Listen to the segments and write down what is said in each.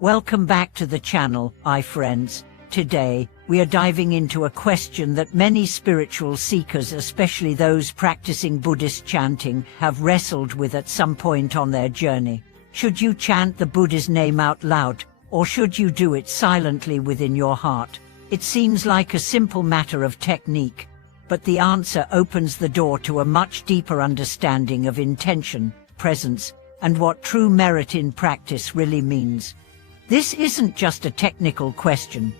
Welcome back to the channel, my friends. Today, we are diving into a question that many spiritual seekers, especially those practicing Buddhist chanting, have wrestled with at some point on their journey. Should you chant the Buddha's name out loud, or should you do it silently within your heart? It seems like a simple matter of technique, but the answer opens the door to a much deeper understanding of intention, presence, and what true merit in practice really means. This isn't just a technical question.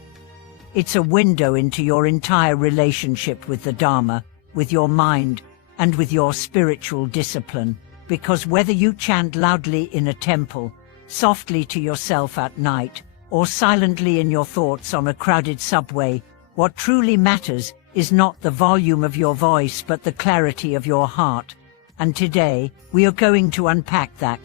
It's a window into your entire relationship with the Dharma, with your mind, and with your spiritual discipline. Because whether you chant loudly in a temple, softly to yourself at night, or silently in your thoughts on a crowded subway, what truly matters is not the volume of your voice but the clarity of your heart. And today, we are going to unpack that.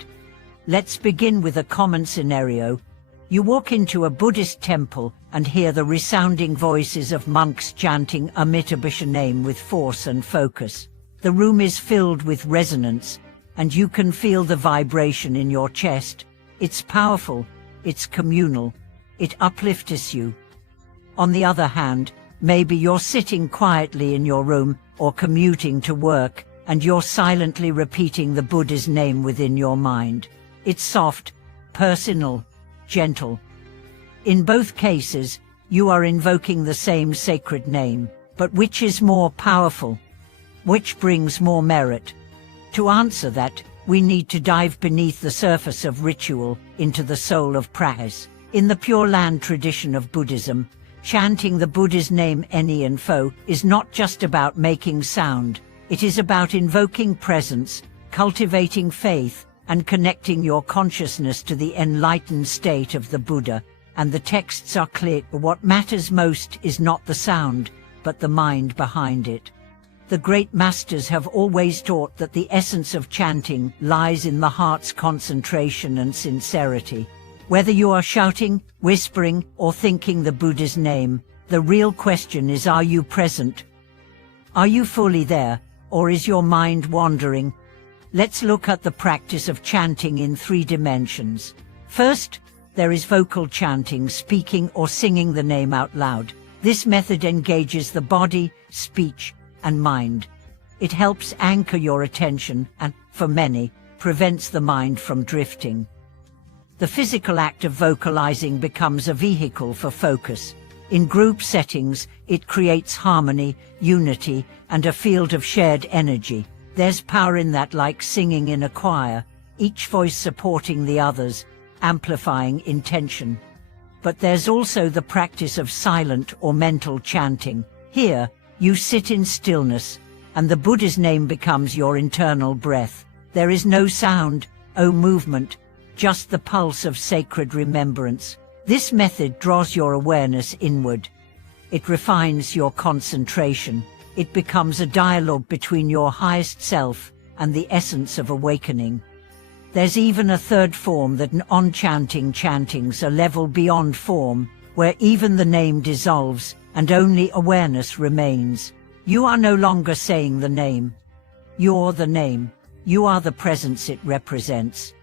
Let's begin with a common scenario. You walk into a Buddhist temple and hear the resounding voices of monks chanting Amitabha name with force and focus. The room is filled with resonance, and you can feel the vibration in your chest. It's powerful, it's communal, it uplifts you. On the other hand, maybe you're sitting quietly in your room or commuting to work, and you're silently repeating the Buddha's name within your mind. It's soft, personal, gentle. In both cases, you are invoking the same sacred name, but which is more powerful? Which brings more merit? To answer that, we need to dive beneath the surface of ritual into the soul of practice. In the Pure Land tradition of Buddhism, chanting the Buddha's name Eni and Fo is not just about making sound. It is about invoking presence, cultivating faith, and connecting your consciousness to the enlightened state of the Buddha. And the texts are clear. What matters most is not the sound, but the mind behind it. The great masters have always taught that the essence of chanting lies in the heart's concentration and sincerity. Whether you are shouting, whispering, or thinking the Buddha's name, the real question is, are you present? Are you fully there, or is your mind wandering? Let's look at the practice of chanting in 3 dimensions. First, there is vocal chanting, speaking or singing the name out loud. This method engages the body, speech, and mind. It helps anchor your attention and, for many, prevents the mind from drifting. The physical act of vocalizing becomes a vehicle for focus. In group settings, it creates harmony, unity, and a field of shared energy. There's power in that, like singing in a choir, each voice supporting the others, amplifying intention. But there's also the practice of silent or mental chanting. Here, you sit in stillness, and the Buddha's name becomes your internal breath. There is no sound, no movement, just the pulse of sacred remembrance. This method draws your awareness inward. It refines your concentration. It becomes a dialogue between your highest self and the essence of awakening. There's even a third form, that on-chanting chantings, a level beyond form, where even the name dissolves and only awareness remains. You are no longer saying the name. You're the name. You are the presence it represents.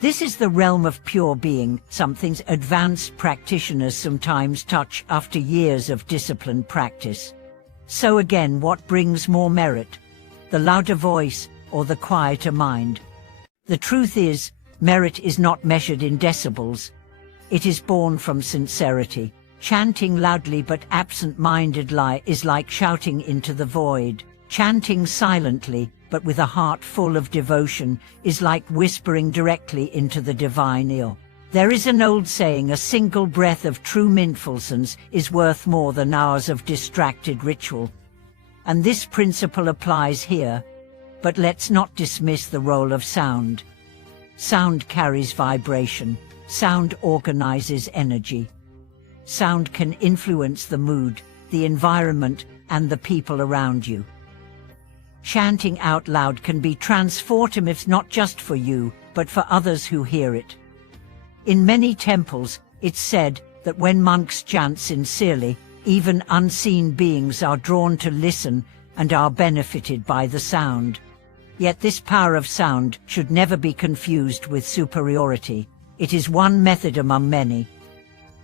This is the realm of pure being, something advanced practitioners sometimes touch after years of disciplined practice. So again, what brings more merit? The louder voice or the quieter mind? The truth is, merit is not measured in decibels. It is born from sincerity. Chanting loudly but absent-minded is like shouting into the void. Chanting silently, but with a heart full of devotion, is like whispering directly into the divine ear. There is an old saying, a single breath of true mindfulness is worth more than hours of distracted ritual. And this principle applies here. But let's not dismiss the role of sound. Sound carries vibration. Sound organizes energy. Sound can influence the mood, the environment, and the people around you. Chanting out loud can be transformative, not just for you, but for others who hear it. In many temples, it's said that when monks chant sincerely, even unseen beings are drawn to listen and are benefited by the sound. Yet this power of sound should never be confused with superiority. It is one method among many.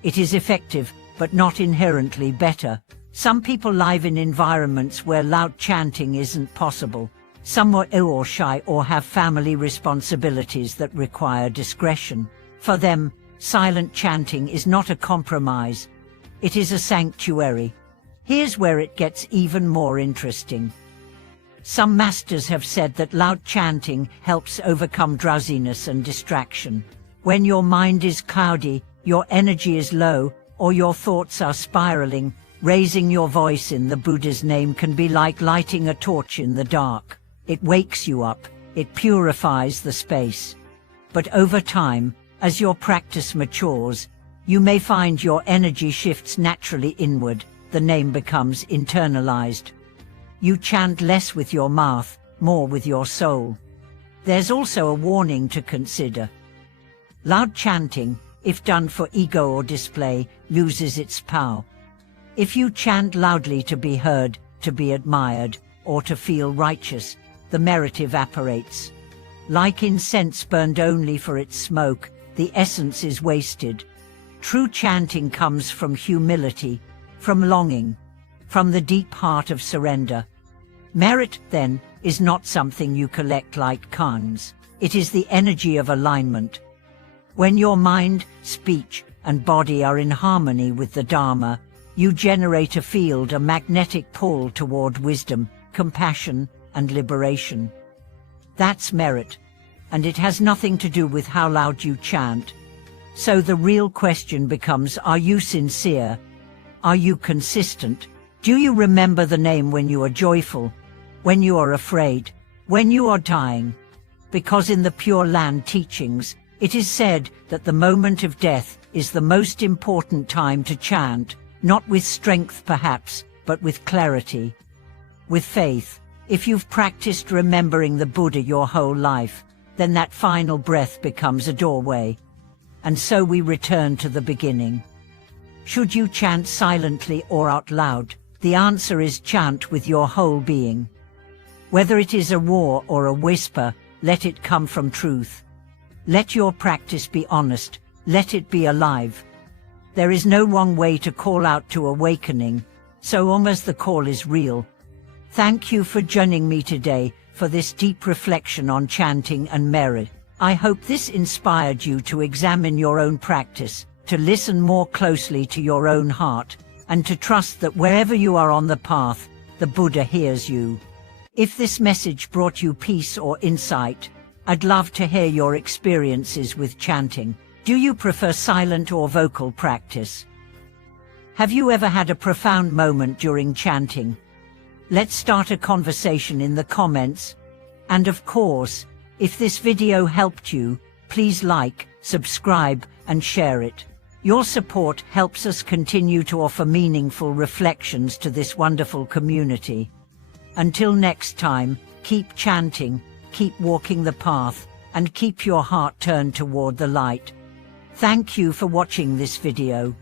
It is effective, but not inherently better. Some people live in environments where loud chanting isn't possible. Some are ill or shy or have family responsibilities that require discretion. For them, silent chanting is not a compromise. It is a sanctuary. Here's where it gets even more interesting. Some masters have said that loud chanting helps overcome drowsiness and distraction. When your mind is cloudy, your energy is low, or your thoughts are spiraling, raising your voice in the Buddha's name can be like lighting a torch in the dark. It wakes you up, it purifies the space. But over time, as your practice matures, you may find your energy shifts naturally inward, the name becomes internalized. You chant less with your mouth, more with your soul. There's also a warning to consider. Loud chanting, if done for ego or display, loses its power. If you chant loudly to be heard, to be admired, or to feel righteous, the merit evaporates. Like incense burned only for its smoke, the essence is wasted. True chanting comes from humility, from longing, from the deep heart of surrender. Merit, then, is not something you collect like coins. It is the energy of alignment. When your mind, speech, and body are in harmony with the Dharma, you generate a field, a magnetic pull toward wisdom, compassion, and liberation. That's merit, and it has nothing to do with how loud you chant. So the real question becomes, are you sincere? Are you consistent? Do you remember the name when you are joyful, when you are afraid, when you are dying? Because in the Pure Land teachings, it is said that the moment of death is the most important time to chant, not with strength perhaps, but with clarity, with faith. If you've practiced remembering the Buddha your whole life, then that final breath becomes a doorway. And so we return to the beginning. Should you chant silently or out loud? The answer is chant with your whole being. Whether it is a roar or a whisper, let it come from truth. Let your practice be honest, let it be alive. There is no wrong way to call out to awakening, so long as the call is real. Thank you for joining me today for this deep reflection on chanting and merit. I hope this inspired you to examine your own practice, to listen more closely to your own heart, and to trust that wherever you are on the path, the Buddha hears you. If this message brought you peace or insight, I'd love to hear your experiences with chanting. Do you prefer silent or vocal practice? Have you ever had a profound moment during chanting? Let's start a conversation in the comments. And of course, if this video helped you, please like, subscribe, and share it. Your support helps us continue to offer meaningful reflections to this wonderful community. Until next time, keep chanting, keep walking the path, and keep your heart turned toward the light. Thank you for watching this video.